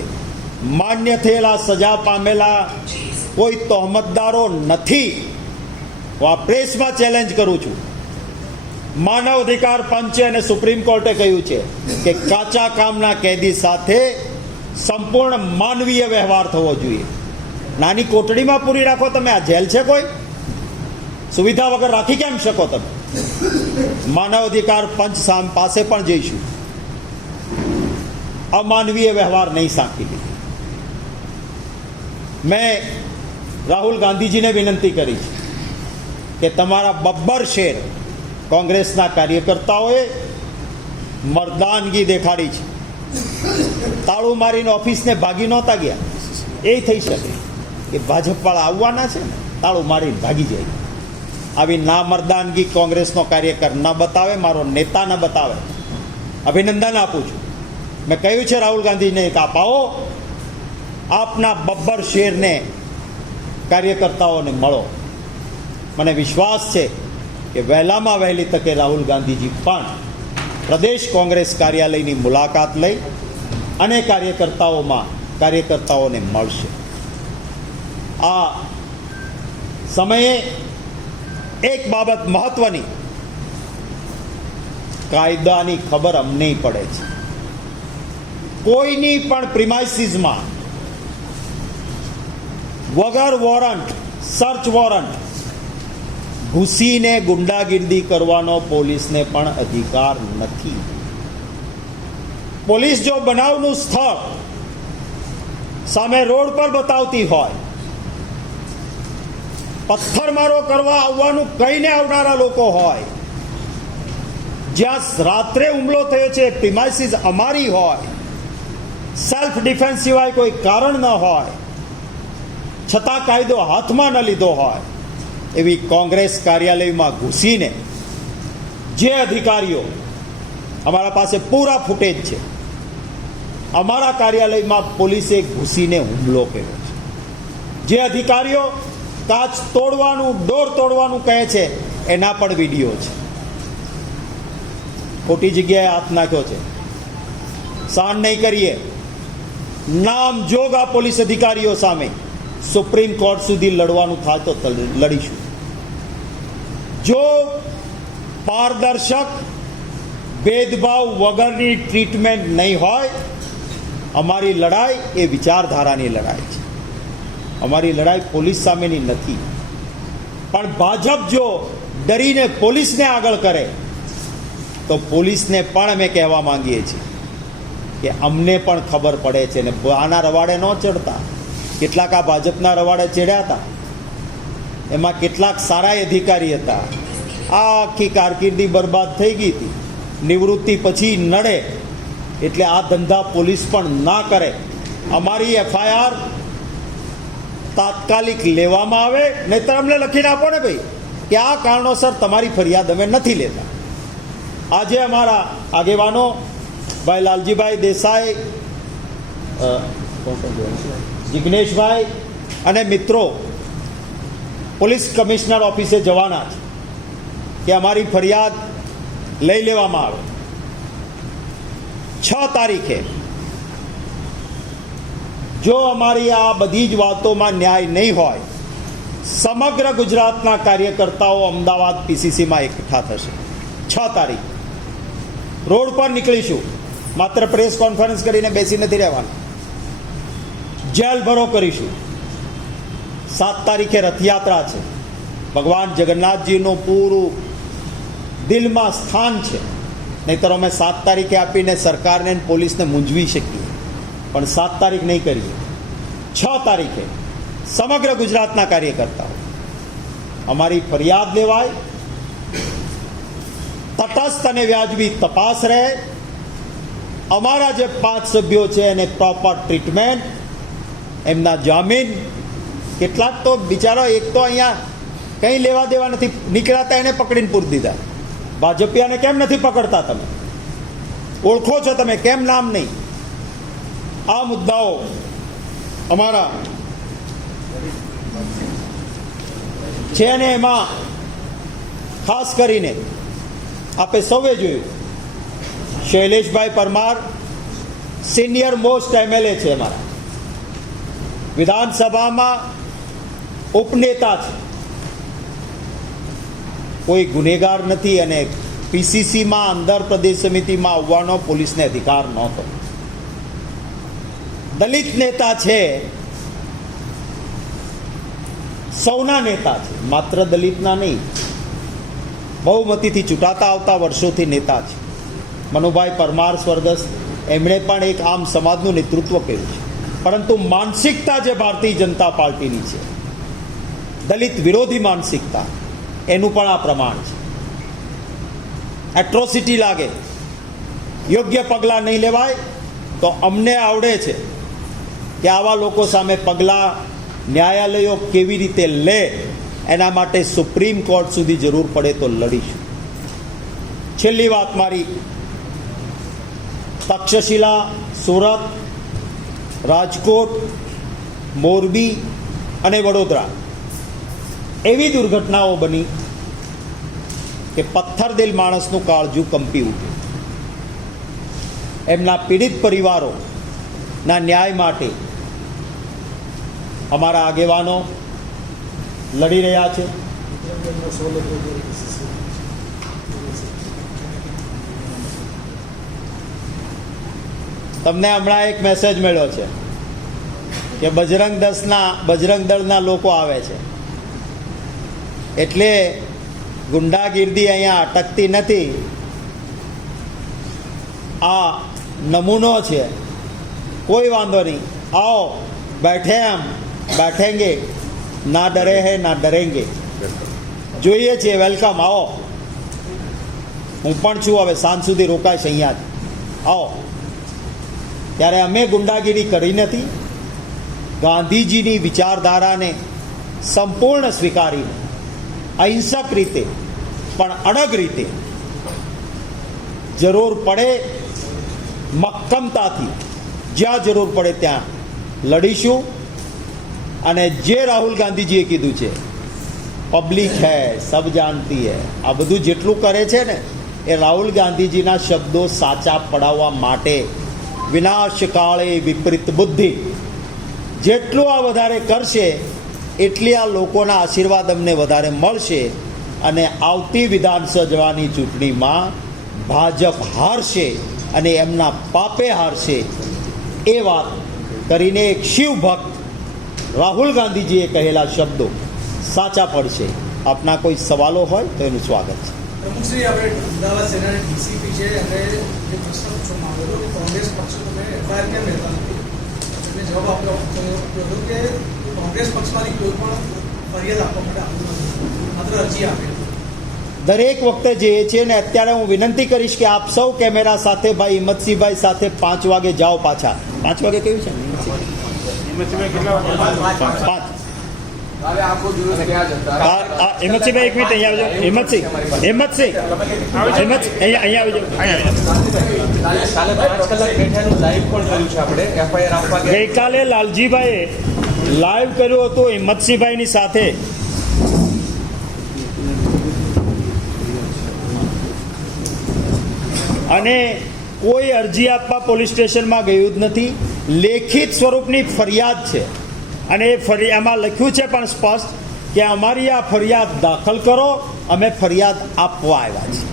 માન્ય થયેલા સજા પામેલા કોઈ તહોમતદારો નથી. હું આ પ્રેસમાં ચેલેન્જ કરું છું. માનવ અધિકાર પંચે અને સુપ્રીમ કોર્ટે કહ્યું છે કે કાચા કામના કેદી સાથે સંપૂર્ણ માનવીય વ્યવહાર થવો જોઈએ. નાની કોટડીમાં પૂરી રાખો તમે, આ જેલ છે કોઈ? સુવિધા વગર રાખી કેમ શકો તમે? માનવ અધિકાર પંચ પાસે પણ જઈશું. અમાનવીય વ્યવહાર નહીં સાંકી લે. મેં રાહુલ ગાંધીજીને વિનંતી કરી છે કે તમારા બબ્બર શેર કોંગ્રેસના કાર્યકર્તાઓએ મર્દાનગી દેખાડી છે. તાળું મારીને ઓફિસને ભાગી નહોતા ગયા. એ થઈ શકે કે ભાજપવાળા આવવાના છે ને, તાળું મારીને ભાગી જાય. આવી ના મર્દાનગી કોંગ્રેસનો કાર્યકર ન બતાવે, મારો નેતા ન બતાવે. અભિનંદન આપું છું. મેં કહ્યું છે રાહુલ ગાંધીને કે આપ આવો, આપના બબ્બર શેરને કાર્યકર્તાઓને મળો. મને વિશ્વાસ છે કે વહેલામાં વહેલી તકે રાહુલ ગાંધીજી પણ પ્રદેશ કોંગ્રેસ કાર્યાલયની મુલાકાત લઈ અને કાર્યકર્તાઓને મળશે. આ સમયે એક બાબત મહત્વની, કાયદાની ખબર અમને પડે છે. કોઈની પણ પ્રિમાઇસીસમાં વગર વોરંટ, સર્ચ વોરંટ ઘૂસીને ગુંડાગીર્દી કરવાનો પોલીસને પણ અધિકાર નથી. પોલીસ જો બનાવનું સ્થળ સામે રોડ પર બતાવતી હોય, પથ્થરમારો કરવા આવવાનું કહીને આવનારા લોકો હોય, જ્યાં રાત્રે હુમલો થયો છે, પ્રિમાઇસીસ અમારી હોય, સેલ્ફ ડિફેન્સ સિવાય કોઈ કારણ ન હોય, છતાં કાયદો હાથમાં ન લીધો હોય, એવી કોંગ્રેસ કાર્યાલયમાં ઘૂસીને જે અધિકારીઓ, અમારા પાસે પૂરા ફૂટેજ છે, અમારા કાર્યાલયમાં પોલીસે ઘૂસીને હુમલો કર્યો છે. જે અધિકારીઓ કાચ તોડવાનું, ડોર તોડવાનું કહે છે, એના પણ વિડીયો છે. ખોટી જગ્યાએ હાથ નાખ્યો છે. સહન નહીં કરીએ. નામ જોગ આ પોલીસ અધિકારીઓ સામે સુપ્રીમ કોર્ટ સુધી લડવાનું થાય તો લડીશું. જો પારદર્શક, ભેદભાવ વગરની ટ્રીટમેન્ટ નહીં હોય, અમારી લડાઈ એ વિચારધારાની લડાઈ છે. અમારી લડાઈ પોલીસ સામેની નથી. પણ ભાજપ જો ડરીને પોલીસને આગળ કરે તો પોલીસને પણ અમે કહેવા માંગીએ છીએ કે અમને પણ ખબર પડે છે ને આના રવાડે ન ચડતા. કેટલાક આ ભાજપના રવાડે ચડ્યા હતા, એમાં કેટલાક સારા અધિકારી હતા. આ આખી કારકિર્દી બરબાદ થઈ ગઈ હતી. નિવૃત્તિ પછી નડે એટલે આ ધંધા પોલીસ પણ ના કરે. અમારી FIR તાત્કાલિક લેવામાં આવે, નહીંતર અમને લખીને આપો ને ભાઈ કે આ કારણોસર તમારી ફરિયાદ અમે નથી લેતા. આજે અમારા આગેવાનો ભાઈ લાલજીભાઈ દેસાઈ, જિગ્નેશભાઈ અને મિત્રો પોલીસ કમિશનર ઓફિસે જવાના છે કે અમારી ફરિયાદ લઈ લેવામાં આવે. 6 તારીખે જો અમારી આ બધી જ વાતોમાં ન્યાય નહીં હોય, સમગ્ર ગુજરાતના કાર્યકર્તાઓ અમદાવાદ પીસીસીમાં એકઠા થશે. 6 તારીખ રોડ પર નીકળીશું. માત્ર પ્રેસ કોન્ફરન્સ કરીને બેસી નથી રહેવાનું, જેલ ભરો કરીશું. 7 તારીખે રથયાત્રા છે. ભગવાન જગન્નાથજીનું પૂરું દિલમાં સ્થાન છે. નહીંતર અમે 7 તારીખે આપીને સરકારને અને પોલીસને મૂંઝવી શકીએ, પણ 7 તારીખ નહીં કરીએ. 6 તારીખે સમગ્ર ગુજરાતના કાર્યકર્તાઓ અમારી ફરિયાદ લેવાય, તટસ્થ અને વ્યાજબી તપાસ રહે, અમારા જે 5 સભ્યો છે એને પ્રોપર ટ્રીટમેન્ટ, એમના જામીન. કેટલાક તો બિચારો એક તો અહીંયા કંઈ લેવા દેવા નથી નીકળાતા, એને પકડીને પૂરી દીધા. ભાજપિયાને કેમ નથી પકડતા? તમે ઓળખો છો, તમે કેમ નામ નહીં? આ મુદ્દાઓ અમારા છે ને એમાં ખાસ કરીને આપે સૌએ જોયું, શૈલેષભાઈ પરમાર સિનિયર મોસ્ટ એમએલએ છે અમારા, વિધાનસભામાં ઉપનેતા છે, કોઈ ગુનેગાર નથી અને પીસીસીમાં અંદર પ્રદેશ સમિતિમાં આવવાનો પોલીસને અધિકાર નહોતો. દલિત નેતા છે, સૌના નેતા છે, માત્ર દલિતના નહીં, બહુમતીથી ચૂંટાતા આવતા વર્ષોથી નેતા છે. મનુભાઈ પરમાર સ્વર્ગસ્થ, એમણે પણ એક આમ સમાજનું નેતૃત્વ કર્યું છે. પરંતુ માનસિકતા જે ભારતીય જનતા પાર્ટીની છે, દલિત વિરોધી માનસિકતા, એનું પણ આ પ્રમાણ છે. એટ્રોસિટી લાગે, યોગ્ય પગલાં નહીં લેવાય તો અમને આવડે છે કે આવા લોકો સામે પગલાં ન્યાયાલયો કેવી રીતે લે, એના માટે સુપ્રીમ કોર્ટ સુધી જરૂર પડે તો લડીશું. છેલ્લી વાત મારી, તક્ષશિલા, સુરત, રાજકોટ, મોરબી અને વડોદરા એવી દુર્ઘટનાઓ બની કે પથ્થરદિલ માણસનું કાળજું કંપી ઉઠ્યું. એમના પીડિત પરિવારોના ન્યાય માટે અમારા આગેવાનો લડી રહ્યા છે. તમને હમણાં એક મેસેજ મળ્યો છે કે બજરંગ દળના લોકો આવે છે, એટલે ગુંડાગીર્દી અહીંયા અટકતી નથી. આ નમૂનો છે, કોઈ વાંધો નહીં, આવો, બેઠે हम बैठेंगे, ના ડરે હૈ ના ડરેંગે. જોઈએ છીએ, વેલકમ, આવો. હું પણ છું, હવે સાંજ સુધી રોકાઈશ અહીંયા જ, આવો. ત્યારે અમે ગુંડાગીરી કરી નથી. ગાંધીજીની વિચારધારાને સંપૂર્ણ સ્વીકારીને અહિંસક રીતે પણ અડગ રીતે જરૂર પડે મક્કમતાથી જ્યાં જરૂર પડે ત્યાં લડીશું. અને જે રાહુલ ગાંધીજીએ કીધું છે, પબ્લિક હૈ સબ જાનતી હૈ, આ બધું જેટલું કરે છે ને એ રાહુલ ગાંધીજીના શબ્દો સાચા પડાવવા માટે, વિનાશકાળે વિપરીત બુદ્ધિ, જેટલું આ વધારે કરશે એટલી આ લોકોના આશીર્વાદ અમને વધારે મળશે અને આવતી વિધાનસભાની ચૂંટણીમાં ભાજપ હારશે અને એમના પાપે હારશે. એ વાત કરીને એક શિવભક્ત રાહુલ ગાંધીજીએ કહેલા શબ્દો સાચા પડશે. આપના કોઈ સવાલો હોય તો એનું સ્વાગત છે. પ્રમુખશ્રી, આપણે અમદાવાદ સેનાની ડીસીપી છે અને જે પ્રશ્ન પૂછવામાં આવ્યો હતો કે કોંગ્રેસ પક્ષ તમે એફઆઈઆર કેમ લેતા નથી, એટલે જવાબ આપ્યો હતો કે કોંગ્રેસ પક્ષમાંથી કોઈ પણ ફરિયાદ આપવા માટે આવતું નથી, માત્ર અરજી આપે. દરેક વખતે જે છે ને, અત્યારે હું વિનંતી કરીશ કે આપ સૌ કેમેરા સાથે ભાઈ હિંમતસિંહભાઈ સાથે 5 વાગે જાઓ પાછા. 5 વાગે કયું છે? 5 કાલે આખો દિવસ ક્યાં જતા હિંમતસિંહભાઈ એક મિનિટ અહીંયા આવજો. હિંમતસિંહ અહીંયા આવી જાઓ. કાલે 5 કલાક બેઠાનું લાઈવ પણ કર્યું છે આપણે એફઆઈઆર આપવા ગયા ગઈકાલે લાલજીભાઈએ લાઈવ કર્યું હતું હિંમતસિંહભાઈની સાથે. અને કોઈ અરજી આપવા પોલીસ સ્ટેશનમાં ગયું જ નથી. લેખિત સ્વરૂપની ફરિયાદ છે અને એ આમાં લખ્યું છે પણ સ્પષ્ટ કે અમારી આ ફરિયાદ દાખલ કરો, અમે ફરિયાદ આપવા આવ્યા છીએ.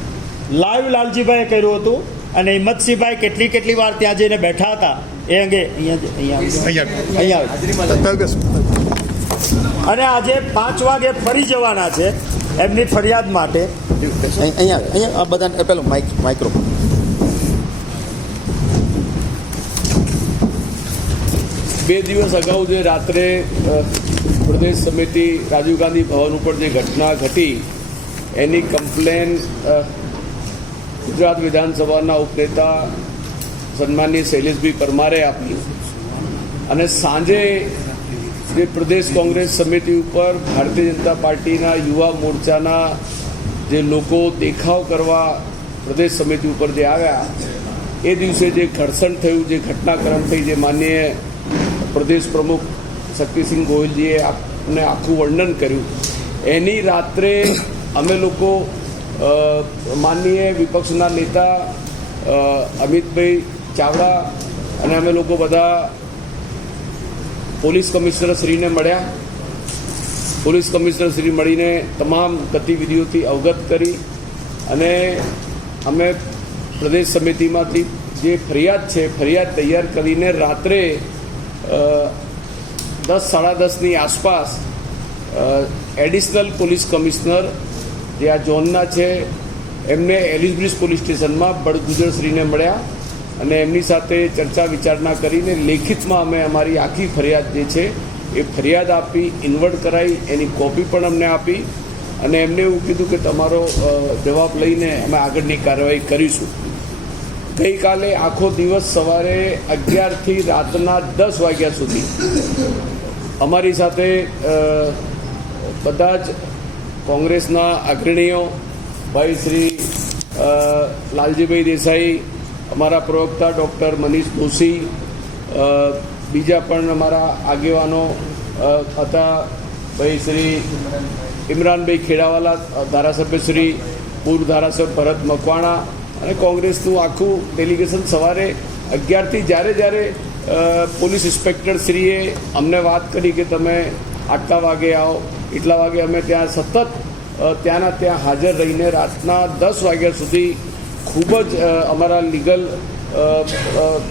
લાઈવ લાલજીભાઈએ કર્યું હતું અને હિંમતસિંહભાઈ કેટલી વાર ત્યાં જઈને બેઠા હતા એ અંગે અહીંયા અને આજે 5 વાગે ફરી જવાના છે એમની ફરિયાદ માટે. અહીંયા બધા પેલો માઇક્રોફોન. બે દિવસ અગાઉ જે રાત્રે પ્રદેશ સમિતિ રાજીવ ગાંધી ભવન ઉપર જે ઘટના ઘટી એની કમ્પ્લેન ગુજરાત વિધાનસભાના ઉપનેતા સન્માનીય શૈલેષભાઈ પરમારે આપી અને સાંજે જે પ્રદેશ કોંગ્રેસ સમિતિ ઉપર ભારતીય જનતા પાર્ટીના યુવા મોરચાના જે લોકો દેખાવ કરવા પ્રદેશ સમિતિ ઉપર જે આવ્યા એ દિવસે જે ઘર્ષણ થયું, જે ઘટનાક્રમ થઈ, જે માનનીય પ્રદેશ પ્રમુખ શક્તિસિંહ ગોહિલજીએ આપને આખું વર્ણન કર્યું, એની રાત્રે અમે લોકો માનનીય વિપક્ષના નેતા અમિતભાઈ ચાવડા અને અમે લોકો બધા પોલીસ કમિશનર શ્રીને મળ્યા. પોલીસ કમિશનર શ્રી મળીને તમામ ગતિવિધિઓથી અવગત કરી અને અમે પ્રદેશ સમિતિમાંથી જે ફરિયાદ છે ફરિયાદ તૈયાર કરીને રાત્રે 10-10:30ની આસપાસ એડિશનલ પોલીસ કમિશનર જે આ ઝોનના છે એમને એલિસબ્રિજ પોલીસ સ્ટેશનમાં બળગુજરશ્રીને મળ્યા અને એમની સાથે ચર્ચા વિચારણા કરીને લેખિતમાં અમે અમારી આખી ફરિયાદ જે છે એ ફરિયાદ આપી, ઇન્વર્ટ કરાવી, એની કોપી પણ અમને આપી અને એમને એવું કીધું કે તમારો જવાબ લઈને અમે આગળની કાર્યવાહી કરીશું. ગઈકાલે આખો દિવસ સવારે 11થી રાતના 10 વાગ્યા સુધી અમારી સાથે બધા જ કોંગ્રેસના અગ્રણીઓ ભાઈ શ્રી લાલજીભાઈ દેસાઈ, અમારા પ્રવક્તા ડૉક્ટર મનીષ દોશી, બીજા પણ અમારા આગેવાનો હતા ભાઈ શ્રી ઇમરાનભાઈ ખેડાવાલા, ધારાસભ્ય શ્રી પૂર્વ ધારાસભ્ય ભરત મકવાણા અને કોંગ્રેસનું આખું ડેલિગેશન સવારે 11થી જ્યારે પોલીસ ઇન્સ્પેક્ટર શ્રીએ અમને વાત કરી કે તમે આટલા વાગે આવો, એટલા વાગે અમે ત્યાં સતત ત્યાંના ત્યાં હાજર રહીને રાતના 10 વાગ્યા સુધી ખૂબ જ અમારા લીગલ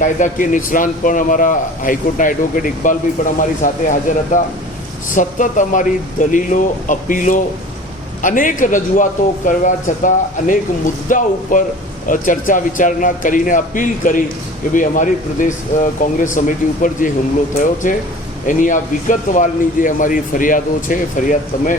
કાયદાકીય નિષ્ણાંત પણ અમારા હાઈકોર્ટના એડવોકેટ ઇકબાલભાઈ પણ અમારી સાથે હાજર હતા. સતત અમારી દલીલો, અપીલો, અનેક રજૂઆતો કરવા છતાં અનેક મુદ્દા ઉપર ચર્ચા વિચારણા કરીને અપીલ કરી કે ભાઈ અમારી પ્રદેશ કોંગ્રેસ સમિતિ ઉપર જે હુમલો થયો છે એની આ વિગતવારની જે અમારી ફરિયાદો છે એ ફરિયાદ તમે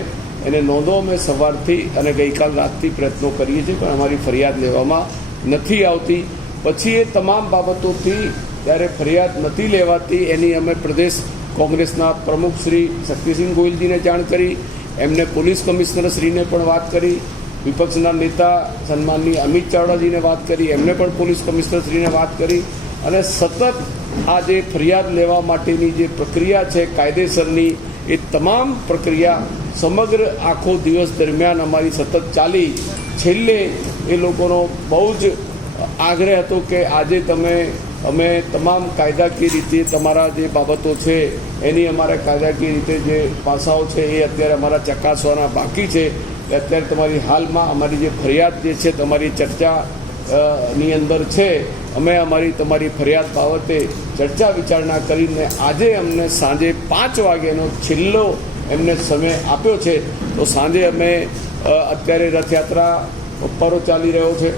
એને નોંધો. અમે સવારથી અને ગઈકાલ રાતથી પ્રયત્નો કરીએ છીએ પણ અમારી ફરિયાદ લેવામાં નથી આવતી. પછી એ તમામ બાબતોથી જ્યારે ફરિયાદ નથી લેવાતી એની અમે પ્રદેશ કોંગ્રેસના પ્રમુખ શ્રી શક્તિસિંહ ગોહિલજીને જાણ કરી, એમને પોલીસ કમિશનર શ્રીને પણ વાત કરી, વિપક્ષના નેતા સન્માનની અમિત ચાવડાજીને વાત કરી, એમને પણ પોલીસ કમિશનર શ્રીને વાત કરી અને સતત આ જે ફરિયાદ લેવા માટેની જે પ્રક્રિયા છે કાયદેસરની એ તમામ પ્રક્રિયા સમગ્ર આખો દિવસ દરમિયાન અમારી સતત ચાલી. છેલ્લે એ લોકોનો બહુ જ આગ્રહ હતો કે આજે અમે તમામ કાયદાકીય રીતે તમારા જે બાબતો છે એની અમારા કાયદાકીય રીતે જે પાસાઓ છે એ અત્યારે અમારા ચકાસવાના બાકી છે. અત્યારે તમારી હાલમાં અમારી જે ફરિયાદ જે છે તમારી ચર્ચાની અંદર છે, અમે તમારી ફરિયાદ બાબતે ચર્ચા વિચારણા કરીને આજે અમને સાંજે 5 વાગ્યાનો છેલ્લો એમને સમય આપ્યો છે. તો સાંજે અમે અત્યારે રથયાત્રા પરો ચાલી રહ્યો છે.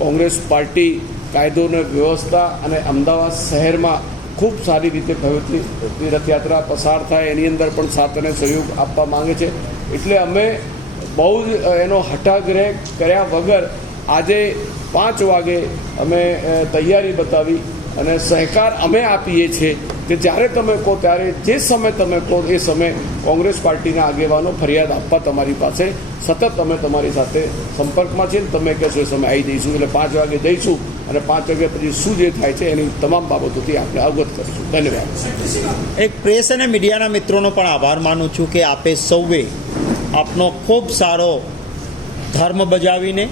કોંગ્રેસ પાર્ટી કાયદો અને વ્યવસ્થા અને અમદાવાદ શહેરમાં ખૂબ સારી રીતે ભવ્યથી રથયાત્રા પસાર થાય એની અંદર પણ સાથ અને સહયોગ આપવા માંગે છે. એટલે અમે બહુ જ એનો હઠાગ્રહ કર્યા વગર આજે 5 વાગે અમે તૈયારી બતાવી અને સહકાર અમે આપીએ છીએ કે જ્યારે તમે કહો ત્યારે જે સમય તમે કહો એ સમયે કોંગ્રેસ પાર્ટીના આગેવાનો ફરિયાદ આપવા તમારી પાસે સતત અમે તમારી સાથે સંપર્કમાં છીએ. તમે કહેશો એ સમય આવી જઈશું, એટલે 5 વાગે જઈશું અને 5 વાગ્યા પછી શું જે થાય છે એની તમામ બાબતોથી આપણે અવગત કરીશું. ધન્યવાદ. એક પ્રેસ અને મીડિયાના મિત્રોનો પણ આભાર માનું છું કે આપે સૌએ આપનો ખૂબ સારો ધર્મ બજાવીને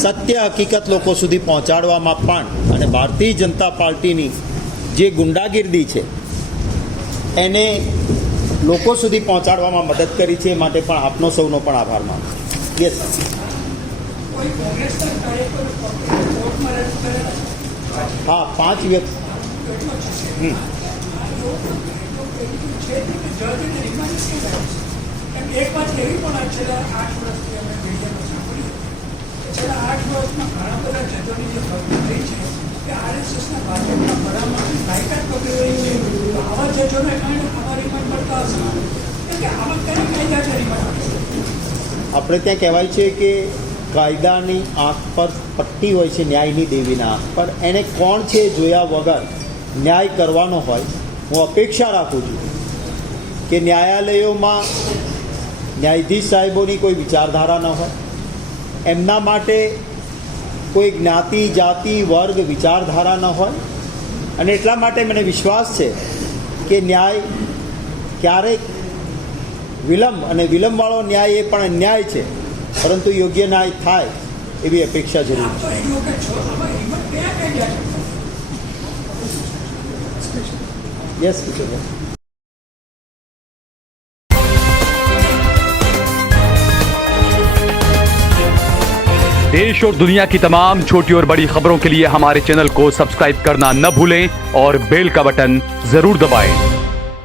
સત્ય હકીકત લોકો સુધી પહોંચાડવામાં પણ અને ભારતીય જનતા પાર્ટીની જે ગુંડાગીર્દી છે એને લોકો સુધી પહોંચાડવામાં મદદ કરી છે. એ માટે પણ આપનો સૌનો પણ આભાર માનું. યસ. હા, 5 વ્યક્તિ. એક વાત એવી પણ છેલ્લા 8 વર્ષથી અમે મીડિયામાં સાંભળ્યું છેલ્લા 8 વર્ષમાં ઘણા બધા જજોની જે ભરતી થઈ છે કે આરએસએસના ભાજપના ભરામાંથી લાયકાત પકડી રહી છે. તો આવા જજોને કારણે આવા રિમાન્ડ મળતા હશે કેમ કે આમાં કઈ કાયદા છે રિમાન્ડ આપશે? આપણે ત્યાં કહેવાય છે કે કાયદાની આંખ પર પટ્ટી હોય છે, ન્યાયની દેવીના આંખ પર. એને કોણ છે જોયા વગર ન્યાય કરવાનો હોય. હું અપેક્ષા રાખું છું કે ન્યાયાલયોમાં ન્યાયાધીશ સાહેબોની કોઈ વિચારધારા ન હોય, એમના માટે કોઈ જ્ઞાતિ જાતિ વર્ગ વિચારધારા ન હોય. અને એટલા માટે મને વિશ્વાસ છે કે ન્યાય ક્યારેક વિલંબ, અને વિલંબવાળો ન્યાય એ પણ અન્યાય છે, પરંતુ યોગ્ય ન્યાય થાય એવી અપેક્ષા જરૂર આપ તો એડવોકેટ છો, આમાં રિમાન્ડ કયા કાયદા છે? યસ કિશોરભાઈ. देश और दुनिया की तमाम छोटी और बड़ी खबरों के लिए हमारे चैनल को सब्सक्राइब करना न भूलें और बेल का बटन जरूर दबाएं।